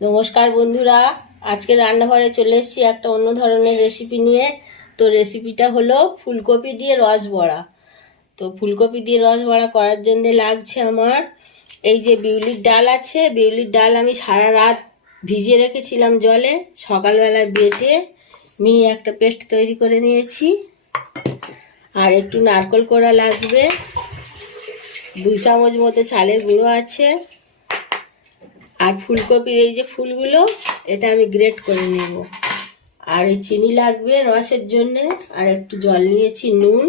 নমস্কার বন্ধুরা, আজকে রান্নাঘরে চলে এসেছি একটা অন্য ধরনের রেসিপি নিয়ে। তো রেসিপিটা হলো ফুলকপি দিয়ে রসবড়া। তো ফুলকপি দিয়ে রসবড়া করার জন্য লাগছে আমার এই যে বিউলির ডাল আছে। বিউলির ডাল আমি সারা রাত ভিজিয়ে রেখেছিলাম জলে, সকালবেলায় বেটে মিহি একটা পেস্ট তৈরি করে নিয়েছি। আর একটু নারকেল কোড়া লাগবে, 2 চামচ মতো চালের গুঁড়ো আছে, আর ফুলকপির এই যে ফুলগুলো এটা আমি গ্রেট করে নেব। আর এই চিনি লাগবে রসের জন্যে, আর একটু জল নিয়েছি, নুন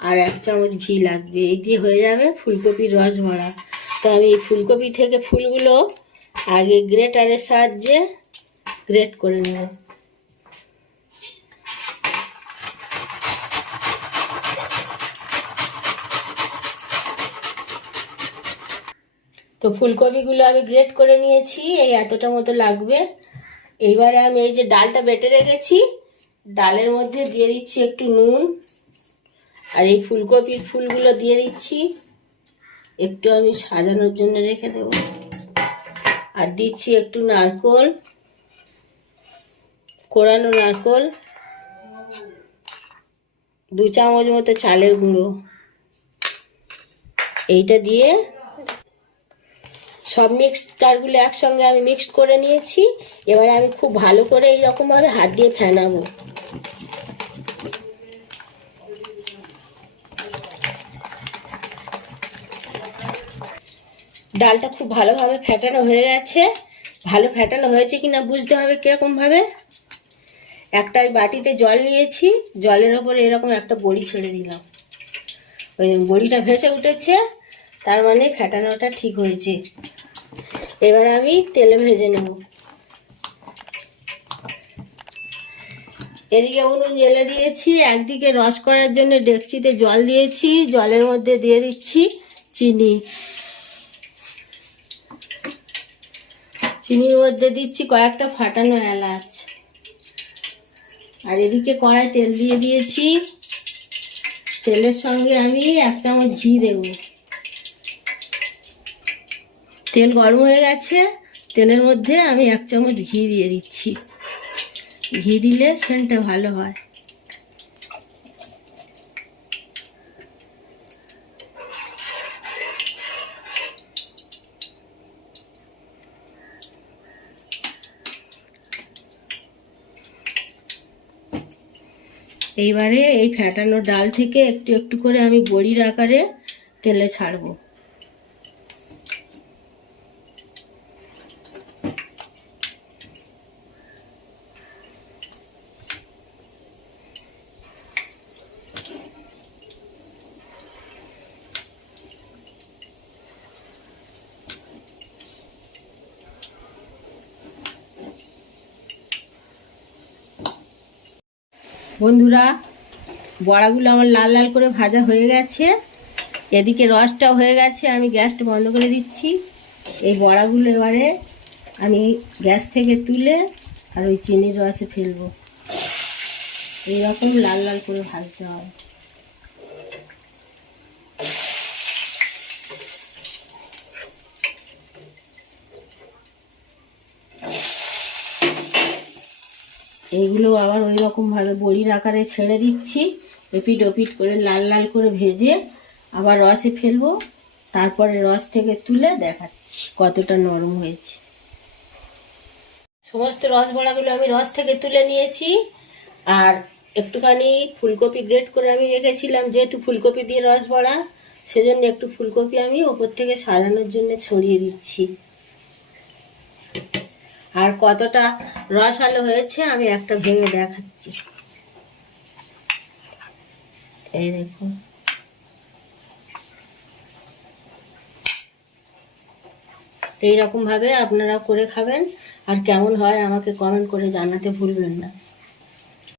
আর 1 চামচ ঘি লাগবে। এই দিয়ে হয়ে যাবে ফুলকপির রস ভরা। তো আমি এই ফুলকপি থেকে ফুলগুলো আগে গ্রেটারের সাহায্যে গ্রেট করে নেব। তো ফুলকপিগুলো আমি গ্রেট করে নিয়েছি, এই এতটা মতো লাগবে। এইবারে আমি এই যে ডালটা বেটে রেখেছি, ডালের মধ্যে দিয়ে দিচ্ছি একটু নুন, আর এই ফুলকপির ফুলগুলো দিয়ে দিচ্ছি, একটু আমি সাজানোর জন্য রেখে দেব। আর দিচ্ছি একটু নারকেল কোড়ানো, নারকেল 2 চামচ মতো চালের গুঁড়ো। এইটা দিয়ে সব মিক্সচারগুলো একসঙ্গে আমি মিক্সড করে নিয়েছি। এবারে আমি খুব ভালো করে এইরকমভাবে হাত দিয়ে ফেনাবো। ডালটা খুব ভালোভাবে ফেটানো হয়ে গেছে। ভালো ফেটানো হয়েছে কিনা বুঝতে হবে কীরকমভাবে। একটা বাটিতে জল নিয়েছি, জলের ওপরে এরকম একটা বড়ি ছেড়ে দিলাম। ওই বড়িটা ভেসে উঠেছে, তার মানে ফেটানোটা ঠিক হয়েছে। এবার আমি তেলে ভেজে নেব। এদিকে উনুন জ্বেলে দিয়েছি, একদিকে রস করার জন্য ডেকচিতে জল দিয়েছি, জলের মধ্যে দিয়ে দিচ্ছি চিনি। চিনির মধ্যে দিচ্ছি কয়েকটা ফাটানো এলাচ। আর এদিকে কড়াই তেল দিয়ে দিয়েছি, তেলের সঙ্গে আমি 1 চামচ ঘি দেব। তেল গরম হয়ে গেছে, তেলের মধ্যে আমি 1 চামচ ঘি দিয়ে দিচ্ছি। ঘি দিলে সেন্টটা ভালো হয়। এইবারে এই ফেটানো ডাল থেকে একটু একটু করে আমি বড়ির আকারে তেলে ছাড়বো। বন্ধুরা, বড়াগুলো আমার লাল লাল করে ভাজা হয়ে গেছে, এদিকে রসটাও হয়ে গেছে। আমি গ্যাসটা বন্ধ করে দিচ্ছি। এই বড়াগুলো এবারে আমি গ্যাস থেকে তুলে আর ওই চিনির রসে ফেলবো। এইরকম লাল লাল করে ভাজতে হবে। এইগুলো আবার ওই রকমভাবে বড়ির আকারে ছেড়ে দিচ্ছি, এপিট ওপিট করে লাল লাল করে ভেজে আবার রসে ফেলবো। তারপরে রস থেকে তুলে দেখাচ্ছি কতটা নরম হয়েছে। সমস্ত রস বড়াগুলো আমি রস থেকে তুলে নিয়েছি। আর একটুখানি ফুলকপি গ্রেট করে আমি রেখেছিলাম, যেহেতু ফুলকপি দিয়ে রস বড়া, সেজন্য একটু ফুলকপি আমি ওপর থেকে সাজানোর জন্য ছড়িয়ে দিচ্ছি। আর কতটা রস আলো হয়েছে আমি একটা ভেঙে দেখাচ্ছি। এই দেখুন, এইরকম ভাবে আপনারা করে খাবেন। আর কেমন হয় আমাকে কমেন্ট করে জানাতে ভুলবেন না।